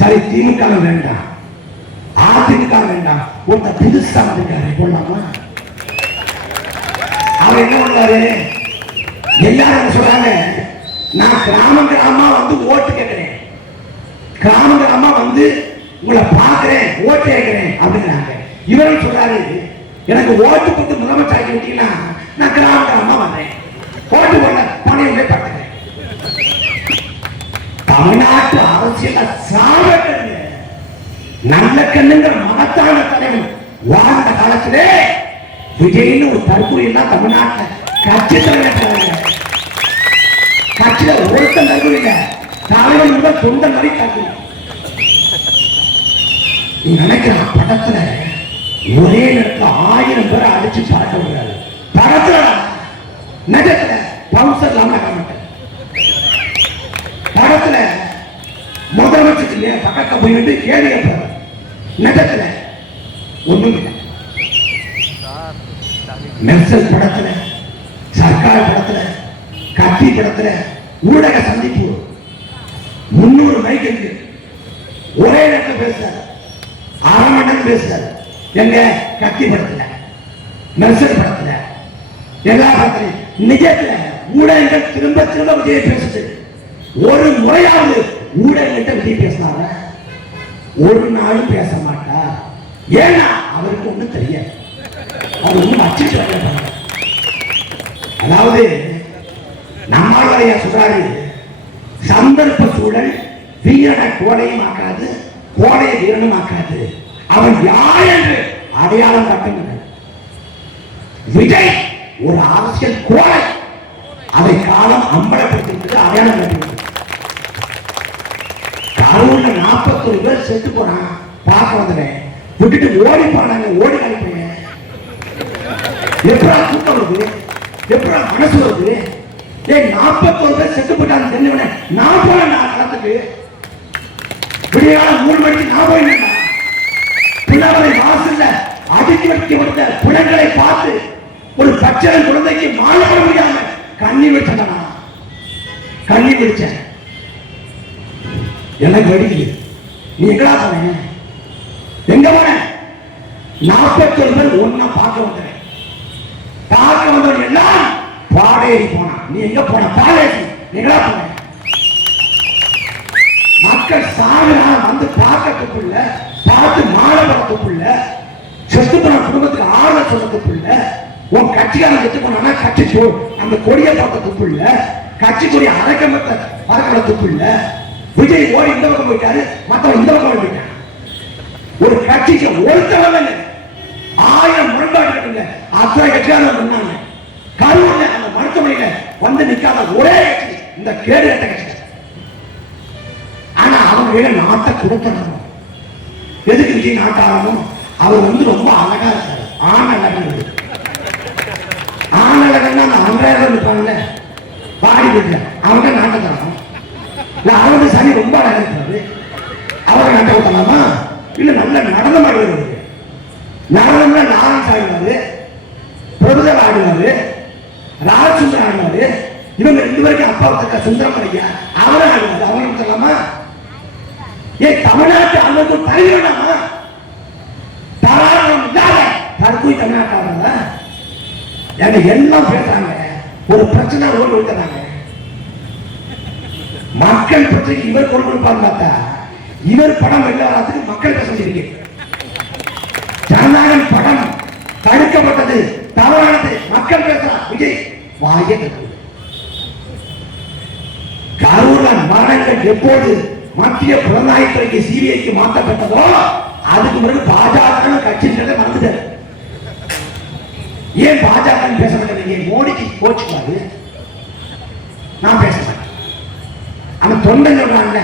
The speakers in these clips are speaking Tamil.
சரி, திமுக வேண்டாம், அதிமுக வேண்டாம், ஒருத்த புதுசா வந்திருக்காரு போடலாமா? அவர் என்ன பண்ணுவாரு? எல்லாரும் சொல்றாங்க, நான் கிராமம் கிராமமா வந்து ஓட்டு கேட்கிறேன், கிராமம் கிராமமா வந்து உங்களை பார்க்கிறேன், ஓட்டு கேட்கிறேன் அப்படிங்கிறாங்க. இவரும் சொல்றாரு, எனக்கு ஓட்டு கொடுத்து முதலமைச்சர் ஆக்கி விட்டீங்கன்னா நான் கிராம கிராமமா வந்தேன், ஓட்டு போட பணியை பார்க்கிறேன். தமிழ்நாட்டு அரசியல் சாவட்டங்க நல்ல கண்ணுங்கிற மகத்தான தலைவன் வாழ்ந்த காலத்திலே விஜய்னு ஒரு தற்கொலையெல்லாம் தமிழ்நாட்டில் கட்சி தலைவர் கட்சியில ஒருத்தன் தற்கொலை தலைவன் முதல் சொந்த மாதிரி தற்கொலை. நீ நினைக்கிற படத்துல ஒரே நேரத்தில் 1000 பேரை அடிச்சு பார்க்க முடியாது. படத்துல நகத்துல பவுன்சர் இல்லாம மாட்டேன். படத்துல முதலமைச்சர் பக்கத்தை போயிட்டு கேள்வி கேட்பாரு. நகத்துல ஒண்ணும் இல்லை. மெர்சல் படத்துல, சர்க்கார் படத்துல, கத்தி படத்துல ஊடக சந்திப்பு 300 மைக் இருக்கு. ஒரே நேரத்தில் பேசுறாரு, 1/2 மணி நேரம் பேசுறாரு. எங்க கத்தி படத்துல, மெர்சல் படத்துல, எல்லா படத்திலையும் நிஜத்துல ஊடகங்கள் திரும்ப திரும்ப விஜய் பேசுது. ஒரு முறையாவது ஊடகங்கள்ட்ட விஜய் பேசினார? ஒரு நாளும் பேச மாட்டார். ஏன்னா அவருக்கு ஒண்ணு தெரியாது, அவர் ஒண்ணு அச்சிட்டு வர. அதாவது நம்மாழ்வாரையா சொல்றாரு, சந்தர்ப்ப சூழல் வீரனை கோடையும் ஆக்காது, கோடையை வீரனும் ஆக்காது. அவன் யார் என்று அடையாளம் காட்டுங்க. விஜய் ஒரு அரசியல் கோடை, அதை காலம் அம்பலப்படுத்திட்டு அடையாளம் காட்டுகிறது. கரூர்ல 41 பேர் செத்து போறான், பார்க்க வந்தவன் விட்டுட்டு ஓடி போனாங்க. ஓடி அனுப்புங்க, எப்படா தூக்கம் வருது, எப்படா மனசு வருது? 41 பேர் செத்து போட்டான்னு தெரிஞ்சவன நான் போனேன். நான் களத்துக்கு விடியால 3 மணிக்கு நான் போயிருந்தேன். பிள்ளைகளை வாசல்ல அடுக்கி வைக்கப்பட்ட பிள்ளைகளை பார்த்து ஒரு பச்சை குழந்தைக்கு மாலை போட முடியாம கண்ணி வச்சேன். கண்ணி பிடிச்சேன், எனக்கு வெடிக்குது. நீ எங்கடா போன? எங்க போன? 41 பேர் ஒன்னா பார்க்க வந்தேன். பார்க்க வந்தவன் எல்லாம் பாடேறி போனான். நீ எங்க போன? பாடேறி. எங்கடா போன? மக்கள் சாகுனா வந்து பார்க்கறதுக்குள்ள, பார்த்து மாலை வளர்த்துக்குள்ள, செத்து போன குடும்பத்துக்கு ஆறுதல் சொல்றதுக்குள்ள, உன் கட்சிக்காரன் செத்து போனா கட்சி அந்த கொடியை பார்க்கறதுக்குள்ள, கட்சி கொடியை அரைக்கமத்த பறக்கிறதுக்குள்ள விஜய் ஓடி இந்த பக்கம் போயிட்டாரு, மற்றவன் இந்த பக்கம் போயிட்டான். ஒரு கட்சிக்கு ஒருத்தவங்க 1000 முரண்பாடு இல்லை. அத்தனை கட்சியாளர் பண்ணாங்க. கரூர்ல அந்த மருத்துவமனையில வந்து நிக்காத ஒரே கட்சி இந்த கேடு கட்ட கட்சி. ஆனா அவங்க நாட்டை கொடுக்கணும். எதுக்கு விஜய் நாட்டு ஆகணும்? அவர் வந்து ரொம்ப அழகா இருக்காரு. ஆண் அழகன், ஆண் அழகன் அந்த 1000 இருப்பாங்கல்ல பாடி வீட்டுல, அவங்க நாட்டை தரணும். அவங்க சனி ரொம்ப அழகா இருக்காரு, அவரை நாட்டை கொடுத்தலாமா? இல்ல நல்ல நடனம் ஆடுவாரு, நடனம்ல நாராயண் ஆடுவாரு, பிரபுதர் ஆடுவாரு, ராஜசுந்தர் ஆடுவாரு. இவங்க 2 பேருக்கு அப்பா இருக்க சுந்தரமணியா அவரை ஆடுவாரு. அவங்க சொல்லலாமா? தமிழ்நாட்டு ஆளுநருக்கு தலைவராமா? தாராளம் இல்லாத தற்கொலை தமிழ்நாட்டாளா? எங்க எல்லாம் பேசுறாங்க, ஒரு பிரச்சனை ஓடி விட்டுறாங்க. மக்கள் பிரச்சனை இவர் கொண்டு கொடுப்பாங்க. பார்த்தா இவர் படம் வெளில வராதுக்கு மக்கள் பேச முடியுங்க. ஜனநாயகம் படம் தடுக்கப்பட்டது, தவறானது, மக்கள் பேசுறார். விஜய் வாய கரூர்ல மரணங்கள் எப்போது மத்திய புலனாய்வுத்துறைக்கு சிபிஐக்கு மாற்றப்பட்டதோ அதுக்கு பிறகு பாஜக கட்சின்றதை மறந்துட்டாரு. ஏன் பாஜக பேச மாட்டேங்க? மோடிக்கு கோச்சுக்காது, நான் பேச மாட்டேன். அவன் தொண்டை சொல்றாங்க,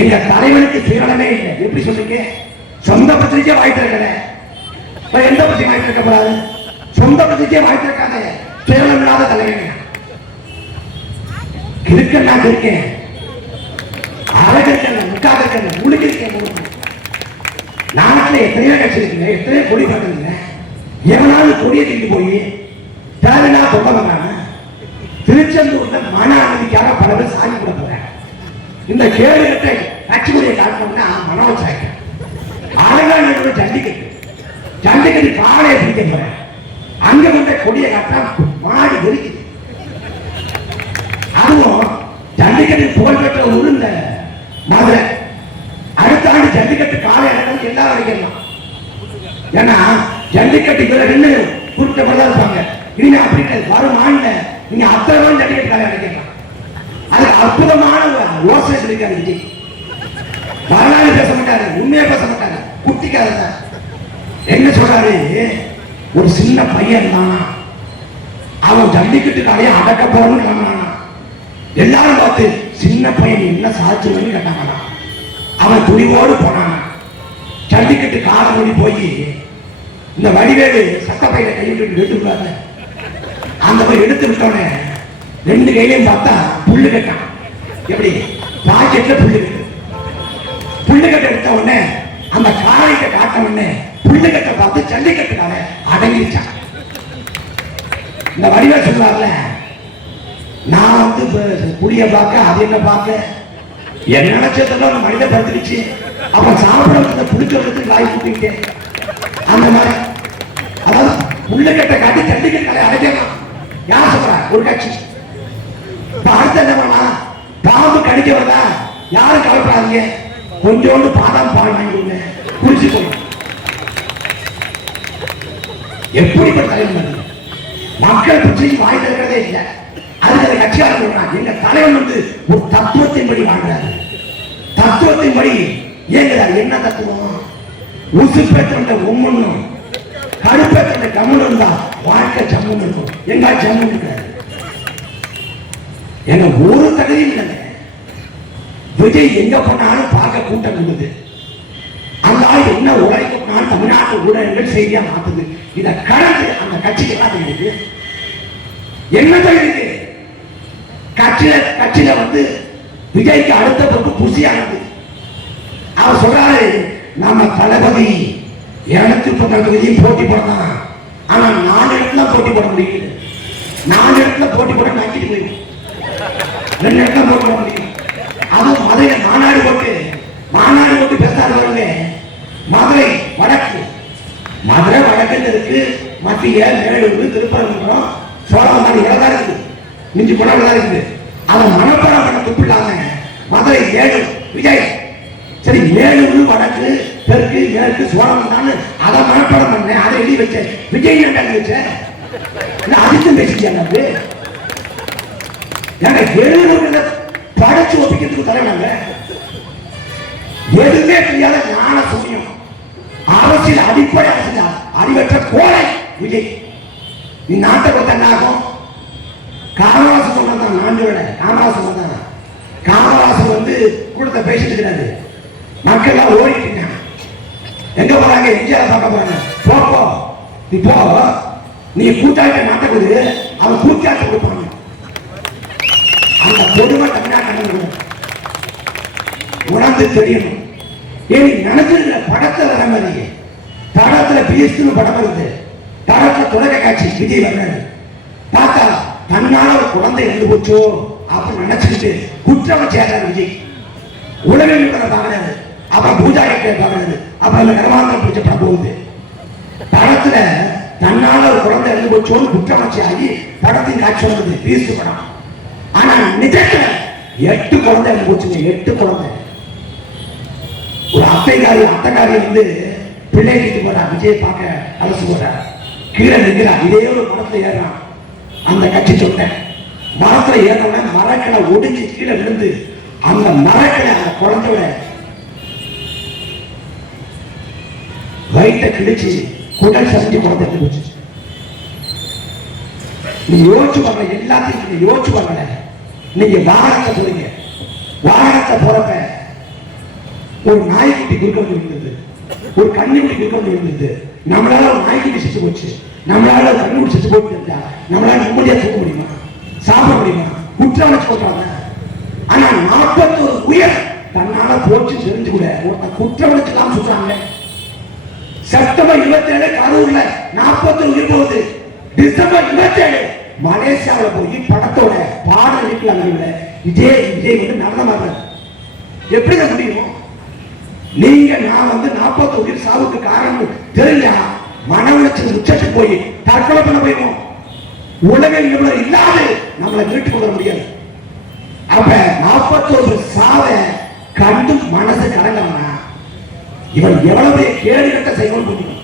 எங்க தலைவனுக்கு சுயநலமே இல்லை. எப்படி சொல்றீங்க? சொந்த பத்திரிக்கை வாய்ப்பு இருக்கல, எந்த பத்திரிக்கை வாய்ப்பு இருக்கப்படாது? சொந்த பத்திரிக்கை வாய்ப்பு இருக்காத சுயநலம் இல்லாத தலைவன் இருக்கேன். நான் இருக்கேன், அழகிருக்கேன், முக்காக இருக்கேன், முழுக்கிருக்கேன். நாட்டில் எத்தனையோ கட்சி இருக்குங்க, எத்தனையோ கொடி பார்க்குறீங்க. எவனாவது கொடியை தூக்கி போய் தேவையா தொடங்க. திருச்செந்தூர்ல மன அமைதிக்காக பல பேர் சாமி கூட போறாங்க. இந்த கேடு கட்சி கொடியை காட்ட ஆனோம்னா மனோஜாய்க்கு ஆளுநர் ஜல்லிக்கட்டு ஜல்லிக்கட்டு காலையை பிடிக்க போறேன். அங்க கொண்ட கொடியை காட்டா மாடி இருக்குது. அதுவும் ஜல்லிக்கட்டு புகழ்பெற்ற உருந்த மதுரை. அடுத்த ஆண்டு ஜல்லிக்கட்டு காலை இடம் எல்லா வரைக்கும். ஏன்னா ஜல்லிக்கட்டு இதுல ரெண்டு குறிப்பிட்டப்பதான் இருப்பாங்க. இனிமே அப்படி வரும் ஆண்டு நீங்க அத்தனை ரூபாய் ஜல்லிக்கட்டு காலை அடைக்கலாம். அது அற்புதமான யோசனை சொல்லியிருக்காரு விஜய். வரலாறு பேச மாட்டாரு, உண்மையை பேச மாட்டாரு, குட்டிக்காத என்ன சொல்றாரு? ஒரு சின்ன பையன் தானா, அவன் ஜல்லிக்கட்டு காலையை அடக்க போறன்னு சொன்னானா. எல்லாரும் பார்த்து சின்ன பையன் என்ன சாட்சின்னு கேட்டாங்களா. அவன் துணிவோடு போனான். ஜல்லிக்கட்டு கால மொழி போய் இந்த வடிவேலு சட்டப்பையில கைவிட்டு எடுத்துக்கிறாங்க. அந்த போய் எடுத்து விட்டோன்னே ரெண்டு கையிலையும் பார்த்தா புல்லு கட்டான். எப்படி பாக்கெட்ல புல்லு கட்டு. புல்லு கட்டை எடுத்த உடனே அந்த காலையை காட்ட உடனே புல்லு கட்டை பார்த்து ஜல்லிக்கட்டுக்கார அடங்கிருச்சான். இந்த வடிவேல் சொல்றாருல, நான் வந்து புளிய பார்க்க அது என்ன பார்க்க என்ன நினைச்சதெல்லாம் மனித படுத்துருச்சு. அப்ப சாப்பிட புளிச்சோறதுக்கு வாய் கூட்டிக்கிட்டேன். அந்த மாதிரி அதாவது புல்லுக்கட்டை காட்டி ஜல்லிக்கட்டை அடைக்கலாம். யார் சொல்றா? ஒரு கட்சி. அடுத்த என்ன பண்ணா, பாம்பு கடிக்க வரதா யாரும் கவலைப்படாதீங்க, கொஞ்சோண்டு பாதாம் பால் வாங்கி குடிச்சு போய். எப்படிப்பட்ட தலைவன்? மக்கள் பிரச்சனைக்கு வாய் திறக்கிறதே இல்லை. அதுக்கு அந்த கட்சியாளர் சொல்றாங்க, எங்க தலைவன் வந்து ஒரு தத்துவத்தின்படி வாழ்றாரு. தத்துவத்தின்படி ஏங்குறாரு. என்ன தத்துவம்? உசுப்பேற்ற ஒம்முன்னும் கடுப்பேற்ற கம்முன்னு இருந்தா வாழ்க்கை ஜம்முன்னு இருக்கும். எங்க ஜம்மு இருக்காரு? எங்க ஒரு தகுதியும் இல்லைங்க. விஜய் எங்க போனாலும் பார்க்க கூட்டம் கொடுது. அந்த ஆள் என்ன உழைக்க போனாலும் தமிழ்நாட்டு ஊடகங்கள் செய்தியா மாத்துது. இதை கடந்து அந்த கட்சிக்கு என்ன தெரியுது? என்ன தெரியுது? கட்சியில வந்து விஜய்க்கு அடுத்த பொறுப்பு புசியானது. அவர் சொல்றாரு, நம்ம தளபதி 230 தொகுதியும் போட்டி போடலாம். ஆனா 4 இடத்துல போட்டி போட முடியுது. 4 இடத்துல போட்டி போட நக்கிட்டு போயிடும். 2 இடத்துல போட்டி போட முடியும். அதுவும் மதுரை மாநாடு போட்டு பேசாது வருங்க. மதுரை வடக்கு இருக்கு. மத்திய மேலூர் திருப்பரங்குன்றம் சோழவந்தான் இவ்வளவுதான் இருக்குது. மிஞ்சி கூட இருக்குது. அதை மனப்பாடம் பண்ண துப்பிடலாங்க. மதுரை மேலூர் விஜய் சரி, மேலூர் வடக்கு தெற்கு மேற்கு சோழவந்தான் அதை மனப்பாடம் பண்ணேன். அதை எழுதி வச்சேன். விஜய் என்ன வச்சேன்? அதுக்கும் பேசிட்டாங்க. ஏங்க படைச்சு ஒப்பிக்கிறதுக்கு தலைவனாங்க. எதுவுமே தெரியாத ஞான சமயம் அரசியல் அடிப்படை அரசியல் அறிவற்ற கோலை விஜய். நீ நாட்டை பத்த என்ன ஆகும்? காமராசன் சொன்னதான் நான்கு காமராசன் சொன்னாங்க. காமராசன் வந்து கூட்டத்தை பேசிட்டு இருக்கிறாரு. மக்கள் எல்லாம் ஓடிட்டு இருக்காங்க. எங்க போறாங்க? எம்ஜிஆர் பார்க்க போறாங்க. போ நீ போ, நீ கூட்டாட்ட நாட்டக்குது அவன் கூட்டாட்ட கொடுப்பாங்க. அந்த பொதுமை தமிழ்நாட்டு உணர்ந்து தெரியணும். ஏன் நினைச்சிருக்கிற படத்தை வர மாதிரி தடத்துல பிஎஸ்டின்னு படம் வருது. தடத்துல தொடக்க காட்சி விஜய் வர்றாரு. பார்த்தா தன்னால ஒரு குழந்தை இருந்து போச்சோ அப்படின்னு நினைச்சுக்கிட்டு குற்றம் சேர்றாரு விஜய். உலகம் பாக்குறாரு. அப்புறம் பூஜா கிட்ட பாக்குறாரு. அப்புறம் அந்த கர்மாந்தம் பிடிச்ச படம் போகுது. படத்துல தன்னால ஒரு குழந்தை இருந்து போச்சோன்னு குற்றமச்சி ஆகி படத்தின் காட்சி வருது. பிஎஸ்டி படம். ஆனா நிஜத்துல 8 குழந்தை இருந்து போச்சுங்க. 8 குழந்தை. ஒரு அத்தைக்காரி வந்து பிள்ளை கிட்டு போறா. விஜய் பார்க்க அலசு போறா. கீழே நிற்கிறா. இதே ஒரு மரத்துல ஏறான். அந்த கட்சி சொன்னேன். மரத்துல ஏறோம்னா மரக்களை ஒடிஞ்சு கீழே விழுந்து அந்த மரக்களை அந்த குழந்தையோட வயிற்றை கிழிச்சு குடல் சமைச்சு குழந்தை போச்சு. நீ யோசிச்சு பாருங்க. எல்லாத்தையும் நீங்க யோசிச்சு பாருங்க. நீங்க வாகனத்தை போறீங்க. வாகனத்தை போறப்ப ஒரு நாய்க்குட்டி குறுக்க இருந்தது, ஒரு கண்ணுக்குட்டி குறுக்க இருந்தது. நம்மளால ஒரு நாய்க்குட்டி செத்து போச்சு, நம்மளால ஒரு கண்ணுக்குட்டி செத்து போட்டு இருந்தா நம்மளால நிம்மதியா தூக்க முடியுமா? சாப்பிட முடியுமா? குற்றம் வச்சு போட்டாங்க. ஆனா 41 உயிர் தன்னால போச்சு தெரிஞ்சு கூட ஒருத்தன் குற்றம் வச்சுலாம் சொல்றாங்க. செப்டம்பர் 27 கரூர்ல 41 உயிர் போகுது. டிசம்பர் 27 மலேசியாவில் போய் படத்தோட பாடல் இருக்கலாம். விஜய் வந்து நடன மாதிரி எப்படி முடியும்? நீங்க நான் 40 உயிர் சாவுக்கு காரணம் தெரிஞ்சா மன உளைச்சல் உச்சத்துக்கு போய் தற்கொலை பண்ண போயிடுவோம். உலக நிபுணர் இல்லாது நம்மளை மீட்டு கொள்ள முடியாது. அப்ப 41 சாவை கண்டு மனசு கலங்கம்னா இவன் எவ்வளவு கேடு கட்ட செய்யணும் புரியும்.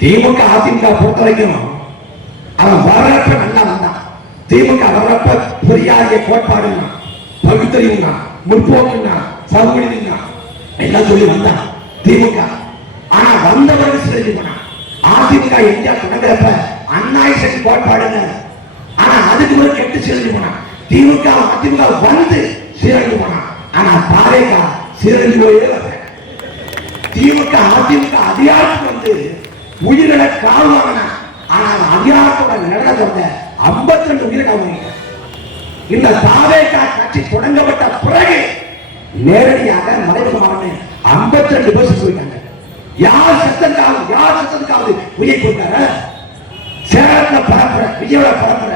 திமுக அதிமுக பொறுத்த வரைக்கும் அவன் வர்றப்ப நல்லா வந்தான். திமுக வர்றப்ப பொறியாகிய கோட்பாடுன்னா பகுத்தறிவுனா முற்போக்குன்னா சமூகனா எல்லாம் சொல்லி வந்தான் திமுக. ஆனா வந்தவர்கள் சிறந்து போனான். அதிமுக எம்ஜிஆர் தொடங்குறப்ப அண்ணாய் சக்தி கோட்பாடுன்னு, ஆனா அதுக்கு ஒரு கெட்டு சீரழிஞ்சு போனான். திமுக அதிமுக வந்து சீரழிஞ்சு போனான். ஆனா தாவேகா சீரழிஞ்சு போயே வர. திமுக அதிமுக அதிகாரத்துக்கு வந்து உயிரிழ கால் வாங்கின, ஆனா அதிகாரத்தோட நடந்த 52 உயிரை வாங்கின. இந்த தாவேகா கட்சி தொடங்கப்பட்ட பிறகு நேரடியாக மறைமுகமான 52 பேர் போயிட்டாங்க. யார் சத்தத்துக்காவது உயிர் கொடுத்தார? சேலத்துல பரப்புற விஜயோட பரப்புற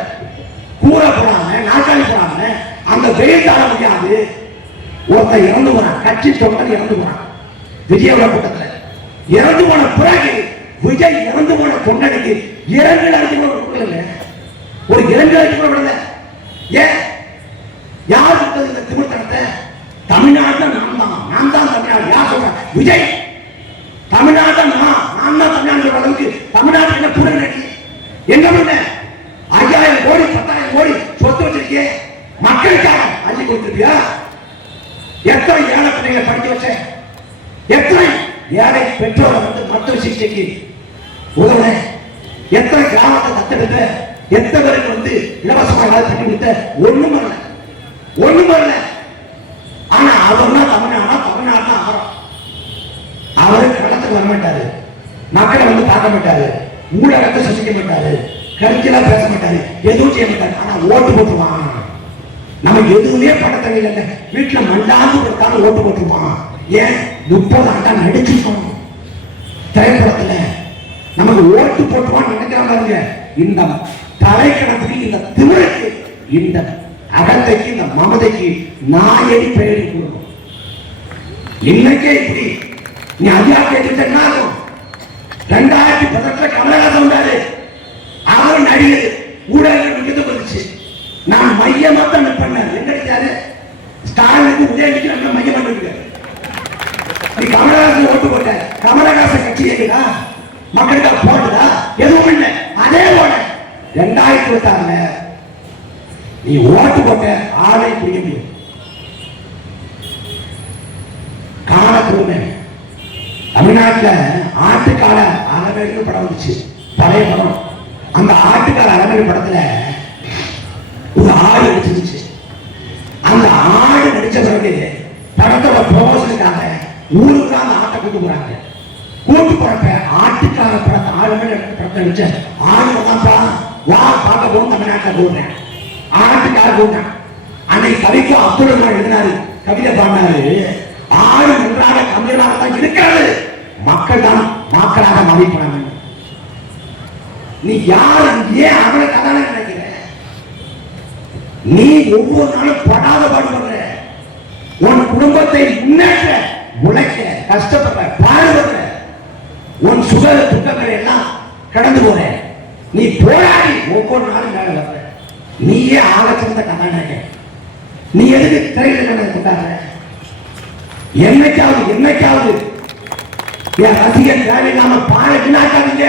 கூரை போடாம நாற்காலி போடாம அந்த வெயில் தாழ முடியாது. ஒருத்தர் இறந்து போனான், கட்சி தொண்டர் இறந்து போனான் விஜயோட கூட்டத்தில். இறந்து போன பிறகு விஜய் இறந்து போன தொண்டனுக்கு இரங்கல் அழைச்சி கொடுக்கல, ஒரு இரங்கல் அழைச்சி கொடுக்கல. ஏன் யார் கொடுத்தது இந்த திமுக? தமிழ்நாட்டில் நான் தான் தமிழ்நாடு. யார் சொல்ற? விஜய். தமிழ்நாட்டை நான் தான் தமிழ்நாடு அளவுக்கு தமிழ்நாட்டுக்கு என்ன கூட நடி என்ன பண்ண? 5000 கோடி 10,000 கோடி சொத்து வச்சிருக்கே, மக்களுக்காக அள்ளி கொடுத்துருக்கியா? எத்தனை ஏழை பிள்ளைகளை படிக்க வச்ச? எத்தனை ஏழை பெற்றோரை மருத்துவ சிகிச்சைக்கு உதவுன? எத்தனை கிராமத்தை தத்தெடுத்த? எத்தனை பேருக்கு இலவசமாக கட்டி கொடுத்த? ஒண்ணும் வரல. ஆனா அவர்லாம் தமிழ்நாட்டா ஆரம். அவரு கடத்துக்கு வர மாட்டாரு, மக்களை பார்க்க மாட்டாரு, ஊடகத்தை சந்திக்க மாட்டாரு, கருத்தெல்லாம் பேச மாட்டாரு, எதுவும் செய்ய மாட்டாரு. ஆனா ஓட்டு போட்டுருவான். நமக்கு எதுவுமே பண்ண தேவையில்லை. வீட்டுல மண்டாந்து கொடுத்தாலும் ஓட்டு போட்டுருவான். ஏன் 30 ஆண்டா நடிச்சிருக்கோம் திரைப்படத்துல. நமக்கு ஓட்டு போட்டுவான்னு நினைக்கிறாங்க பாருங்க. இந்த தலைக்கணத்துக்கு, இந்த திமிருக்கு, இந்த அகத்தைக்கு, இந்த மமதைக்கு நாயடி பெயரி கொடுக்கும். இன்னைக்கே இப்படி நீ அதிகாரத்தை எடுத்தா 2018 கமலஹாசன் வந்தாரு. அவர் நடிகர் ஊடகங்கள் எது வந்துச்சு. நான் மையமா தான் பண்ணேன். எங்க ஸ்டாலினுக்கு உதயநிதிக்கு நம்ம மையம் பண்ணிருக்க. நீ கமலஹாசன் ஓட்டு போட்ட, கமலஹாசன் கட்சி எங்கடா? மக்களுக்காக போடுதா? எதுவும் இல்லை. அதே போல 2026 நீ ஓட்டு போட்ட ஆளை பிடிக்க முடியும். காணக்கூட தமிழ்நாட்டில் ஆட்டுக்கால அலமேடு படம் வந்துச்சு, பழைய படம். அந்த ஆட்டுக்கால அலமேடு படத்துல ஒரு ஆடு நடிச்சிருச்சு. அந்த ஆடு நடிச்ச பிறகு படத்தோட ப்ரொமோஷனுக்காக ஊருக்கு அந்த ஆட்டை கூட்டு போறாங்க. கூட்டு போறப்ப ஆட்டுக்கால படத்தை ஆளுநர் படத்தை வச்ச ஆடு தான்ப்பா வா பார்க்க போகும் தமிழ்நாட்டில் போடுறேன். ஆட்டுக்கார போடுறேன். அன்னைக்கு கவிக்கு அப்துல் ரஹ்மான் எழுதினாரு, கவிதை பாடினாரு. ஆடு நன்றாக கம்மியாக தான் இருக்கிறது, மக்கள் தான் மக்களாக மதிப்பாங்க. நீ யார்? ஏன் அவனை கதான நினைக்கிற? நீ ஒவ்வொரு நாளும் படாத பாடுபடுற. உன் குடும்பத்தை முன்னேற்ற உழைக்க கஷ்டப்படுற, பாடுபடுற. உன் சுக துக்கங்களை எல்லாம் கடந்து போற. நீ போராடி ஒவ்வொரு நாளும் மேல வர்ற. நீயே ஆக சிறந்த கதாநாயகன். நீ எதுக்கு திரையில கொண்டாடுற? என்னைக்காவது என் ரசிகர் தேவையில்லாம பாலை வீணாக்காதீங்க.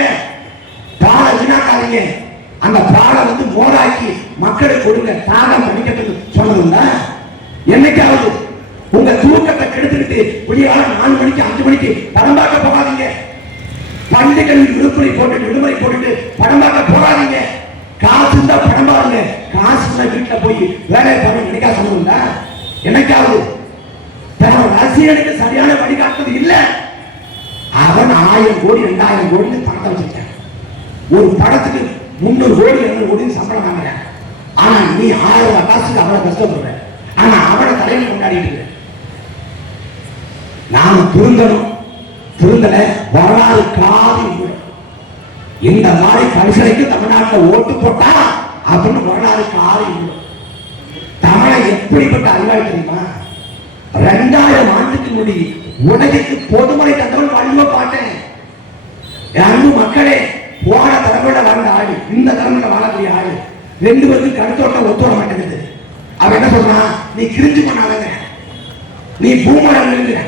அந்த பாலை மோராக்கி மக்களுக்கு கொடுங்க, தாகம் பண்ணிக்கிட்டு சொன்னதுங்க. என்னைக்காவது உங்க தூக்கத்தை கெடுத்துக்கிட்டு விடியால 4 மணிக்கு 5 மணிக்கு படம் பார்க்க போகாதீங்க. பள்ளிகளில் விடுமுறை போட்டுட்டு படம் பார்க்க போகாதீங்க. காசு இருந்தா படம் பாருங்க, காசு வீட்டுல போய் வேலையை பண்ண நினைக்கா சொன்னதுங்க. என்னைக்காவது ரசிகனுக்கு சரியான வழிகாட்டுறது இல்ல. அவன் 1000 கோடி 2000 கோடி பணத்தை வச்சிருக்கேன். ஒரு படத்துக்கு 300 கோடி 200 கோடி சம்பளம் வாங்குறேன். ஆனா நீ 1000 காசுக்கு அவனை கஷ்டப்படுற. ஆனா அவனை தலையில கொண்டாடிட்டு இருக்க. நாம திருந்தல வரலாறு காதி. இந்த மாதிரி பரிசலைக்கு தமிழ்நாட்டில் ஓட்டு போட்டா அப்படின்னு வரலாறு காதி. தமிழை எப்படிப்பட்ட அறிவாளி தெரியுமா? 2000 ஆண்டுக்கு முடி உலகிற்கு பொதுமறை தந்தவன் வள்ளுவ பாட்டேன். அன்பு மக்களே, போன தலைமுறை வாழ்ந்த ஆடு இந்த தலைமுறை வாழக்கூடிய ஆடு 2 பேருக்கு கருத்தோட்டம் ஒத்து வர மாட்டேங்குது. அவன் என்ன சொல்றான்? நீ கிரிஞ்சு பண்ணாதங்க, நீ பூமரங்க,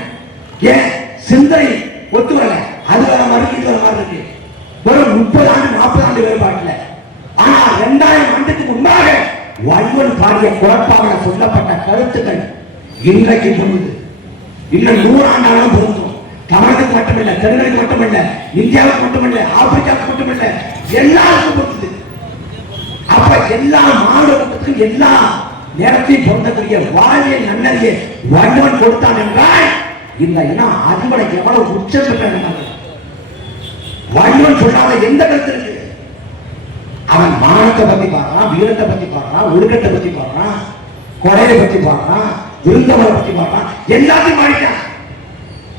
ஏன் சிந்தனை ஒத்து வரல, அது வர மாதிரி இது வர மாதிரி இருக்கு. ஒரு 30 ஆண்டு 40 ஆண்டு வேறுபாட்டுல. ஆனா 2000 ஆண்டுக்கு முன்பாக வள்ளுவன் பாடிய குழப்பாக சொல்லப்பட்ட கருத்துக்கள் இன்றைக்கு பொருந்துது. இன்னும் 100 ஆண்டாலும் பொருந்தும். தமிழகத்துக்கு மட்டுமில்ல, தெலுங்குக்கு மட்டுமில்ல, இந்தியாவுக்கு மட்டுமில்ல, ஆப்பிரிக்காவுக்கு மட்டுமில்ல, எல்லாருக்கும் பொருந்துது. அப்ப எல்லா மாநிலத்துக்கும் எல்லா நேரத்தையும் பொருந்தக்கூடிய வாழ்வியல் நன்னறியை வள்ளுவன் கொடுத்தான் என்றால் இந்த இனம் அறிவடை எவ்வளவு உச்சம் பெற்ற வள்ளுவன் சொல்லாத எந்த கருத்து இருக்கு? அவன் மானத்தை பத்தி பாடுறான், வீரத்தை பத்தி பாடுறான், ஒழுக்கத்தை பத்தி பாடுறான், கொடையை பத்தி பாடுறான், விருந்தவரை பத்தி பாடுறான், எல்லாத்தையும் மாறிட்டான்.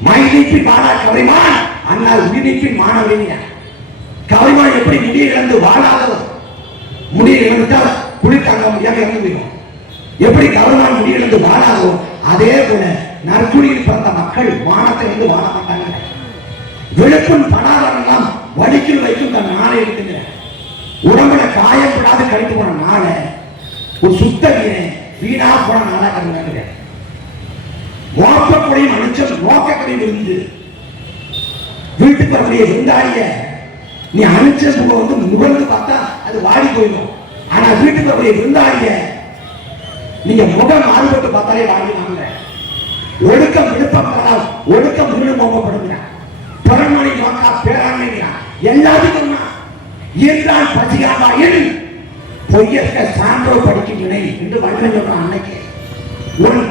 மைநீப்பி மானா கவிமான் அண்ணால் உயிர்நீப்பி மாணவீங்க. கவிமான் எப்படி முடியை இழந்து வாழாதோ, முடியை இழந்துட்டால் குளிர் தாங்க முடியாம இறந்து போயிடும். எப்படி கவிமான் முடியை இழந்து வாழாதோ அதே போல நற்குடியில் பிறந்த மக்கள் வானத்தை வந்து வாழ மாட்டாங்க. விழுப்பும் படாதெல்லாம் வடிக்கில் வைக்கும் தன் நாளை இருக்குங்க. உடம்புல காயப்படாத கழித்து போன நாளை ஒரு சுத்த வீரன் வீணா போன நாளா கருதுங்க. மோப்பக்குறையும் அனுச்சம் நோக்கக்குறையும் இருந்து வீட்டுக்கு வரக்கூடிய விருந்தாளிய நீ அனுச்ச வந்து முகர்ந்து பார்த்தா அது வாடி போயிடும். ஆனா வீட்டுக்கு வரக்கூடிய விருந்தாளிய நீங்க முகம் மாறுபட்டு பார்த்தாலே வாங்கினாங்க. ஒழுக்கம் விழுப்பம் ஒழுக்கம் வீடு மோகப்படுகிறான். பிறன்மொழி நோக்கா பேராண்மைங்கிறான். எல்லாத்துக்கும் இயற்றான் பசியாவாயில் பொய்யற்க சான்றோ படிக்கின்றனை என்று வள்ளுவன் சொல்றான். அன்னைக்கு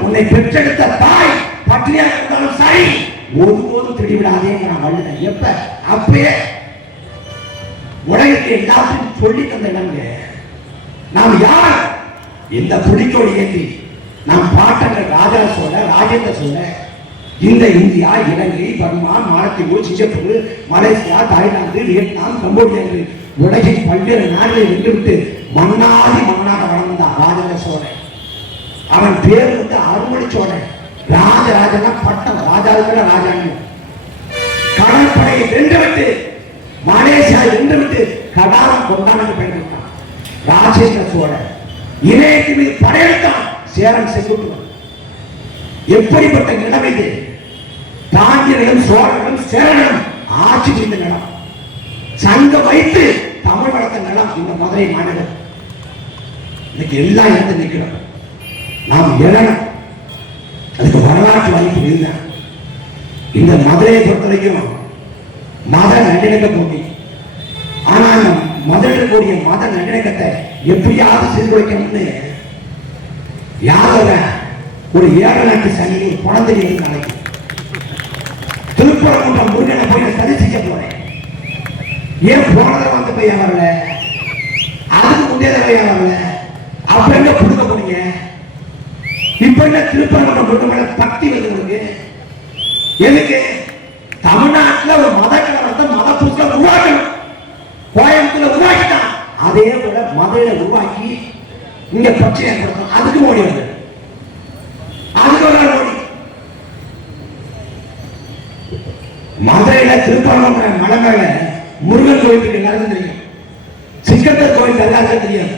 உன்னை பெற்றெடுத்த தாய் பட்டினியாக இருந்தாலும் சரி ஒருபோதும் திருடிவிடாதேங்கிறான் வள்ளுவன். எப்ப? அப்பயே உலகத்தை எல்லாத்தையும் சொல்லி தந்த இடங்க. நாம் யார்? இந்த புலிக்கோடி ஏற்றி நாம் பாட்டங்கள் ராஜா சோழ, ராஜேந்திர சோழ, இந்த இந்தியா, இலங்கை, பர்மா, மாலத்தீவு, Singapore, Malaysia, Thailand, Vietnam, Cambodia என்று உலகின் பல்வேறு நாடுகளை வென்றுவிட்டு மன்னாதி மன்னாக வளர்ந்தான் ராஜேந்திர சோழன். அவன் பேர் வந்து அருமணி சோழன். ராஜராஜனா பட்டம், ராஜாவுக்கு ராஜாங்க. கடற்படையை வென்றுவிட்டு மலேசியா வென்றுவிட்டு கடாரம் கொண்டாட பயன்படுத்தான் ராஜேந்திர சோழன். இணையத்து மீது படையெடுத்தான் சேரன் செங்குட்டுவன். எப்படிப்பட்ட நிலம் இது? பாண்டியர்களும் சோழர்களும் சேரர்களும் ஆட்சி செய்த நிலம். சங்கம் வைத்து தமிழ் வளர்த்த நிலம் இந்த மதுரை மாநகர். இன்னைக்கு எல்லாம் இருந்து நிற்கிறோம். நாம் எழணும். அதுக்கு வரலாற்று வாய்ப்பு இல்லை. இந்த மதுரையை பொறுத்த வரைக்கும் மத நல்லிணக்க பூமி. ஆனா இந்த மதுரையில் கூடிய மத நல்லிணக்கத்தை எப்படியாவது சீர்குலைக்கணும்னு யாரோட ஒரு 7 நாட்டு சனி குழந்தை நாளைக்கு திருப்பரங்குன்றம் முருகனை போய் தரிசிக்க போறேன். ஏன் போனதை வந்து பையன் வரல, அதுக்கு முந்தைய பையன் வரல, அப்ப எங்க கொடுக்க போறீங்க? இப்ப என்ன திருப்பரங்குன்றம் முருகன் மேல பக்தி வருது? எதுக்கு? தமிழ்நாட்டில் ஒரு மத கலவரத்தை மத புதுசா உருவாக்கணும். கோயம்புத்தூர்ல உருவாக்கிட்டான். அதே போல மதுரையில உருவாக்கி இங்க பிரச்சனை ஏற்படுத்தணும். அதுக்கு மோடி வந்து அதுக்கு ஒரு நாள் மோடி மதுரையில திருப்பரங்குன்றம் மலை மேல முருகன் கோயிலுக்கு எல்லாருக்கும் தெரியும். சிக்கத்தர் கோயில் எல்லாருக்கும் தெரியும்.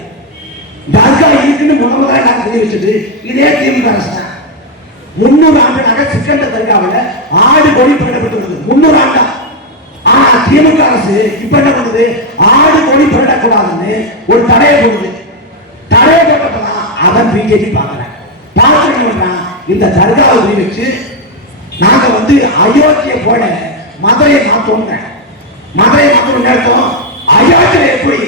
தர்கா இருக்குன்னு முதல்ல நான் தெரிய வச்சுட்டு இதே திமுக அரசு 300 ஆண்டுகளாக சிக்கந்தர் தர்காவில் ஆடு கோழி பயிரிடப்பட்டு வருது. 300 ஆண்டா. ஆனா திமுக அரசு இப்ப என்ன பண்ணுது? ஆடு கோழி பயிரிடக்கூடாதுன்னு ஒரு தடையை போடுது. தடையை போட்டதான் அவன் பிஜேபி பார்க்கிறேன். பார்த்து இந்த தர்காவை குறி வச்சு நாங்க வந்து அயோத்தியை போல மதுரையை மாத்தோங்க. மதுரையை மாத்தணும் நேரத்தோம். அயோத்தியை எப்படி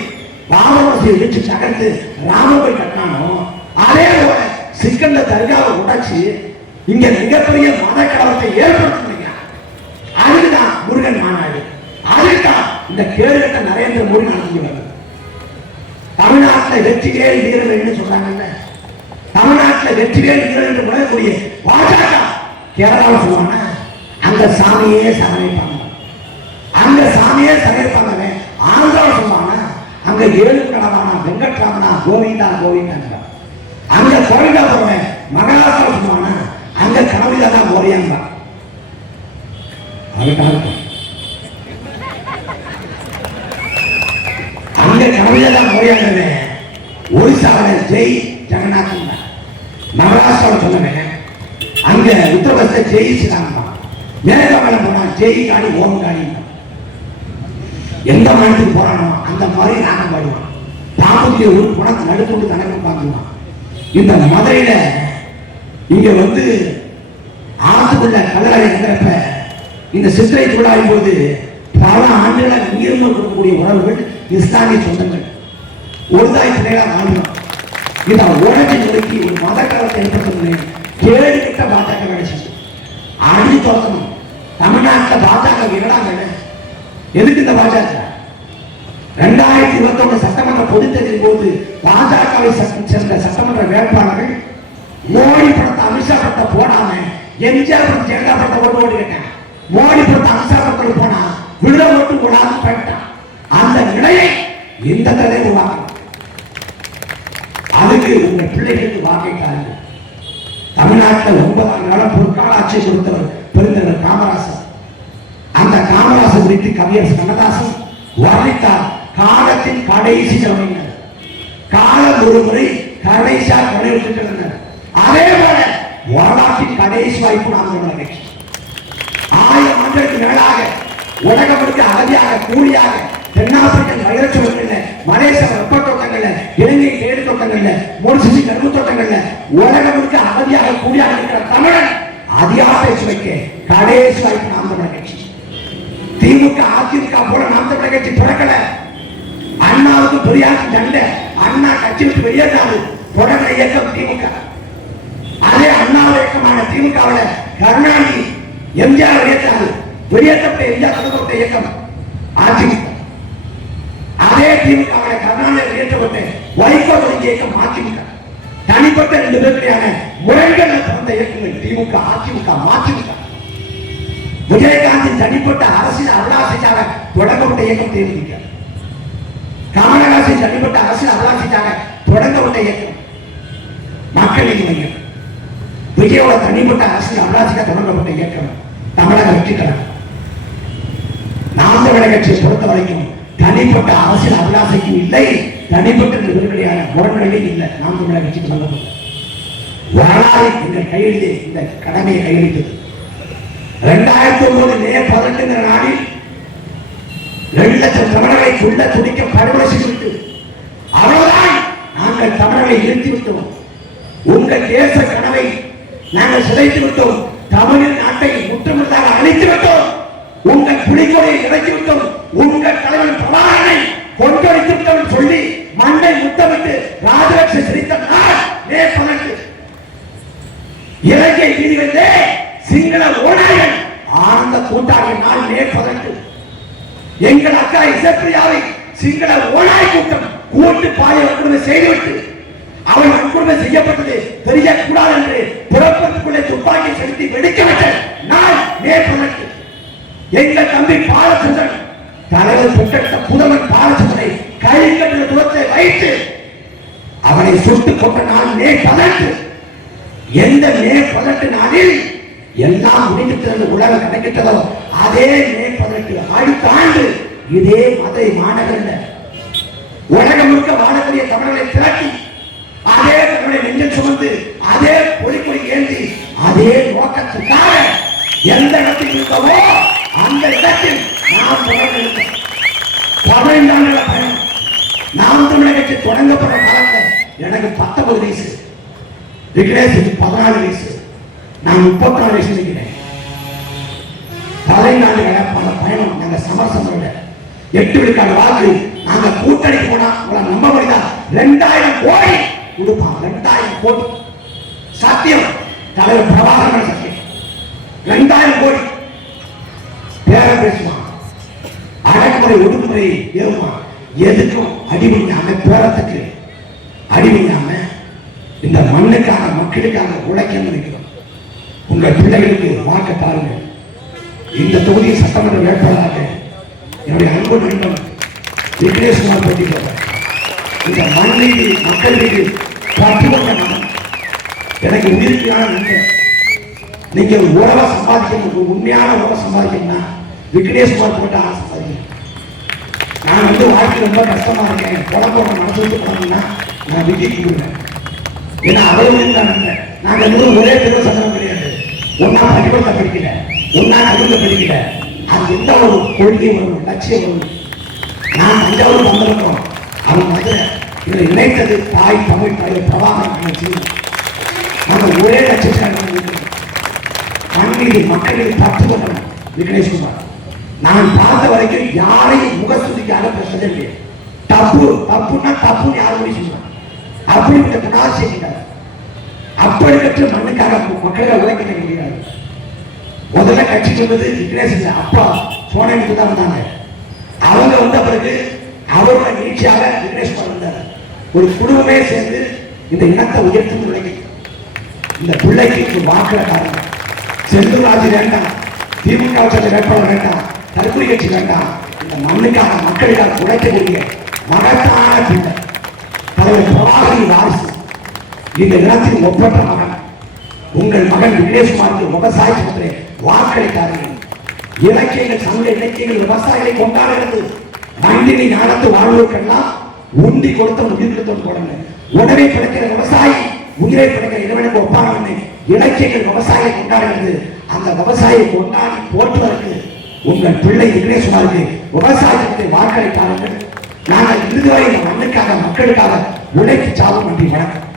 ராமவசியை வச்சு தகர்த்து ராமபோய் கட்டினானோ அதே போல சிக்கந்த தர்காவை உடைச்சு இங்க மிகப்பெரிய மத கலவரத்தை ஏற்படுத்துறீங்க. அதுக்குதான் முருகன் மாநாடு. அதுக்குதான் இந்த கேடுகட்ட நரேந்திர மோடி நடத்தி வருது. தமிழ்நாட்டில் வெற்றிவேல் வீரர் என்று சொல்றாங்க. தமிழ்நாட்டில் வெற்றிவேல் வீரர் என்று முழங்கக்கூடிய பாஜக கேரளாவில் சொல்லுவாங்க. அங்க சாமியே சமைப்பாங்க, அங்க சாமியே சமைப்பாங்க. ஆந்திராவில் சொல்லுவாங்க அங்க ஏழுக்கடவானா வெங்கட்ராமனா கோவிந்தா கோவிந்தா. அங்க கோவிந்தா போறவன் மகாராஷ்டிரா சொல்லுவாங்க அங்க அங்க கவிதைதான் மொழியானது. ஒரிசாவில் ஜெய் ஜெகநாதன், மகாராஷ்டிராவில் சொன்னவன், அங்க உத்தரப்பிரதேச ஜெய் ஸ்ரீராம், மேகமலம் போனா ஜெய் காணி ஓம் காணி. எந்த மாநிலத்துக்கு போறானோ அந்த மாதிரி நாகம் பாடுவான். பாம்புக்கு ஒரு குணத்தை நடுக்கொண்டு தனக்கு பார்க்கலாம். இந்த மதுரையில இங்க வந்து ஆத்துக்குள்ள கல்லறை இருக்கிறப்ப இந்த சித்திரை திருவிழாவின் போது பல ஆண்டுகளாக உயிர்மை கொடுக்கக்கூடிய உறவுகள் இஸ்லாமிய சொந்தங்கள் ஒருதாய் பிள்ளைகளாக ஆளுநர் இதை உடனே நொறுக்கி ஒரு மத காலத்தை ஏற்படுத்த கேடு கிட்ட பாஜக வேலை செஞ்சு அடி துறக்கணும். தமிழ்நாட்டில் பாஜக விரலாங்க. எதுக்கு இந்த பாஜக? 2021 சட்டமன்ற பொதுத் தேர்தலின் போது பாஜகவை சேர்ந்த சட்டமன்ற வேட்பாளர்கள் மோடி படத்தை அமித்ஷா படத்தை போடாம எம்ஜிஆர் படத்தை ஜெயலலிதா படத்தை ஓட்டு கேட்டாங்க. மோடி படத்தை அமித்ஷா படத்தில் போனா விட ஓட்டு போடாம போயிட்டான். அந்த நிலையை இந்த தடவை உருவாக்கணும். அதுக்கு உங்க பிள்ளைகளுக்கு வாங்கிட்டாங்க. தமிழ்நாட்டில் 9 ஆண்டு காலம் பொற்கால ஆட்சி கொடுத்தவர் பெருந்தவர் காமராசர். அந்த காமராசர் குறித்து கவியரசு கண்ணதாசன் வர்ணித்தார். காலத்தின் கடைசி கவிஞர், காலம் ஒரு முறை கடைசியாக கடைபிடித்திருக்கிறார். அதே போல வரலாற்றின் கடைசி வாய்ப்பு நாம் கட்சி 1000 ஆண்டுகளுக்கு மேலாக உலகத்திற்கு அகதியாக கூலியாக தென்னாப்பிரிக்கன் வைரச் சுவர்கள்ல, மலேசிய வெப்ப தோட்டங்கள்ல, இலங்கை தேடு தோட்டங்கள்ல, மொரிஷியஸ் கரும்பு தோட்டங்கள்ல உலகத்திற்கு அகதியாக கூலியாக இருக்கிற தமிழன் அதிகாரத்தை சுவைக்க கடைசி வாய்ப்பு நாம் தமிழர் கட்சி. திமுக அதிமுக போல நாம் தமிழர் கட்சி பிறக்கல. அண்ணாவுக்கு பெரியாருக்கு சண்டை. அண்ணா கட்சி விட்டு வெளியேறாரு. தொடர்ந்த இயக்கம் திமுக. அதே அண்ணாவை இயக்கமான திமுகவில் கருணாநிதி எம்ஜிஆர் வெளியேற்றாரு. வெளியேற்றப்பட்ட எம்ஜிஆர் தொடர்பட்ட இயக்கம் அதிமுக. அதே திமுகவில் கருணாநிதி வெளியேற்றப்பட்ட வைகோ தொடங்கிய இயக்கம் அதிமுக. தனிப்பட்ட 2 பேருடையான முரண்கள் பிறந்த இயக்கங்கள் திமுக, அதிமுக, மதிமுக. விஜயகாந்தின் தனிப்பட்ட அரசியல் அபிலாஷைக்காக தொடங்கப்பட்ட இயக்கம் தேமுதிக. கமலஹாசன் தனிப்பட்ட அரசியல் அபிலாஷைக்காக தொடங்கப்பட்ட இயக்கம் மக்கள் நீதி மையம். விஜயோட தனிப்பட்ட அரசியல் அபிலாஷைக்காக தொடங்கப்பட்ட இயக்கம் தமிழக வெற்றி கழகம். நாம் தமிழர் கட்சியை பொறுத்த வரைக்கும் தனிப்பட்ட அரசியல் அபிலாஷைக்கும் இல்லை, தனிப்பட்ட நிபுணர்களான முரண்களில் இல்லை. நாம் தமிழர் கட்சி சொல்லப்பட்ட வரலாறு எங்கள் கையிலே இந்த கடமையை கையளித்தது. 2009 மே 18 நாளில் 2 லட்சம் தமிழர்களை கொல்ல துடிக்க படுகொலை செய்துவிட்டு அவ்வளவுதான் நாங்கள் தமிழர்களை நிறுத்திவிட்டோம். உங்கள் தேச கனவை நாங்கள் சிதைத்து விட்டோம். தமிழின் நாட்டை முற்றுமுழுதாக அழித்து விட்டோம். உங்கள் புலிகொடியை இறக்கி விட்டோம். உங்கள் தலைவன் பிரபாகரனை கொண்டொழித்து விட்டோம் சொல்லி மண்ணை முத்தமிட்டு ராஜபக்ஷ சிரித்த நாள் மே 18. இலங்கை வீதிகளிலே சிங்கள ஓநாய்கள் ஆனந்த கூட்டாகிய நாள் மே 18. எங்கள் அக்கா இசைப்பிரியாவை சிங்கள ஓநாய் கூட்டம் கூட்டு பாயை வன்கொடுமை செய்துவிட்டு அவள் வன்கொடுமை செய்யப்பட்டது தெரியக்கூடாது என்று புறப்பட்டுக்குள்ளே துப்பாக்கி செலுத்தி வெடிக்க வைத்த நாள் மே 18. எங்கள் தம்பி பாலச்சந்திரன் தலைவர் பெற்ற புதவன் பாலச்சந்திரனை கை கட்டின தூரத்தை வைத்து அவனை சுட்டுக் கொண்ட நாள் மே 18. எந்த மே 18 நாளில் எல்லாம் முடிந்து உலக கணக்கிட்டதோ அதே மே 18 அடுத்த ஆண்டு இதே மதுரை மாநகரில் உலகம் முழுக்க வாழக்கூடிய தமிழர்களை திரட்டி அதே தமிழை நெஞ்சில் சுமந்து அதே பொலிப்பொலி ஏந்தி அதே நோக்கத்துக்காக எந்த இடத்தில் இருக்கவோ அந்த இடத்தில் நாம் தொடர்ந்து 15 ஆண்டுகள பயணம். நாம் தமிழர் கட்சி தொடங்கப்பட்ட காலத்தில் எனக்கு 19 வயசு, விக்னேஷுக்கு 14 வயசு, நான் 34 வயசு இருக்கிறேன். 15 ஆண்டுகள பல பயணம். நாங்கள் சமரசம் 8 விழுக்காடு வாக்கு நாங்க கூட்டணி போனா உங்களை நம்ப முடியுதா? 2000 கோடி கொடுப்பான். 2000 கோடி சத்தியம். தலைவர் பிரபாகரன் சத்தியம். 2000 கோடி பேர பேசுவான். அடக்குமுறை ஒடுக்குமுறை ஏறுவான். எதுக்கும் அடிமையாம பேரத்துக்கு அடிமையாம இந்த மண்ணுக்காக மக்களுக்காக உழைக்க இருக்கிறோம். உங்கள் பிள்ளைகளுக்கு வாக்க பாருங்க. இந்த தொகுதியை சட்டமன்ற வேட்பாளராக என்னுடைய அன்பு நண்பன் விக்னேஷ்குமார் போட்டியிட்டார். இந்த மண் மீது மக்கள் மீது பற்றுக்கொண்ட மனம் எனக்கு உயிர்ப்பியான நண்பன். நீங்க உறவை சம்பாதிக்கணும், உண்மையான உறவை சம்பாதிக்கணும்னா விக்னேஷ்குமார் போட்டு ஆளை சம்பாதிக்கணும். நான் வாழ்க்கை ரொம்ப கஷ்டமா இருக்கேன், குழப்பம் மனசு விட்டு போனோம்னா நான் விக்கி கூடுவேன். ஏன்னா அவ்வளவு தான் நாங்க ஒரே தெருவு சட்டம் கிடையாது. ஒன்னா பள்ளிக்கூடத்தை படிக்கல, ஒன்னா கல்வியை படிக்கல. அது எந்த ஒரு கொள்கை வரும், லட்சியம் வரும். நான் தஞ்சாவூர் வந்திருக்கிறோம், அவன் மதுரை. இதில் இணைத்தது தாய் தமிழ் தாய் பிரபாகரன். நாங்கள் ஒரே லட்சம் மண்மீது மக்களில் பற்று கொண்டோம். விக்னேஷ்குமார் நான் பார்த்த வரைக்கும் யாரையும் முகஸ்துதிக்காக பேசவே இல்லை. தப்பு தப்புன்னா தப்புன்னு யாரும் சொல்லுவாங்க. அப்படிப்பட்ட குணாசிக்கிறார். அப்படிப்பட்ட மண்ணுக்காக மக்களை உழைக்க முடியாது. முதல்ல கட்சி சொன்னது விக்னேஷ் அப்பா சோனனுக்கு தான் வந்தாங்க. அவங்க பிறகு அவரோட நீட்சியாக விக்னேஷ்குமார் வந்தார். ஒரு குடும்பமே சேர்ந்து இந்த இனத்தை உயர்த்தி உழைக்க. இந்த பிள்ளைக்கு வாக்குற காரணம் செந்தூர்ராஜ் வேண்டாம், திமுக வேட்பாளர் வேண்டாம், தற்கொலை கட்சி வேண்டாம். இந்த மண்ணுக்காக மக்களுக்காக உழைக்கக்கூடிய மகத்தான பிள்ளை தலைவர் பிரபாகரன் வாரிசு. இந்த இனத்தின் ஒப்பற்ற மகன் உங்கள் மகன் விக்னேஷ்குமாருக்கு விவசாயத்திலே வாக்களித்தார்கள். இலக்கியங்கள், சமூக இலக்கியங்கள் விவசாயிகளை கொண்டாடுகிறது. மண்டினி ஞானத்து வாழ்வோருக்கெல்லாம் உண்டி கொடுத்த உயிர் கொடுத்தோம் போடுங்க. உணவை பிடிக்கிற விவசாயி உயிரை பிடிக்கிற இறைவனுக்கு ஒப்பானவனை இலக்கியங்கள் விவசாயியை கொண்டாடுகிறது. அந்த விவசாயியை கொண்டாடி போற்றுவதற்கு உங்கள் பிள்ளை விக்னேஷ்குமாருக்கு விவசாயத்தை வாக்களித்தார்கள். நாங்கள் இறுதிவரை இந்த மண்ணுக்காக மக்களுக்காக உழைத்து சாவும். நன்றி, வணக்கம்.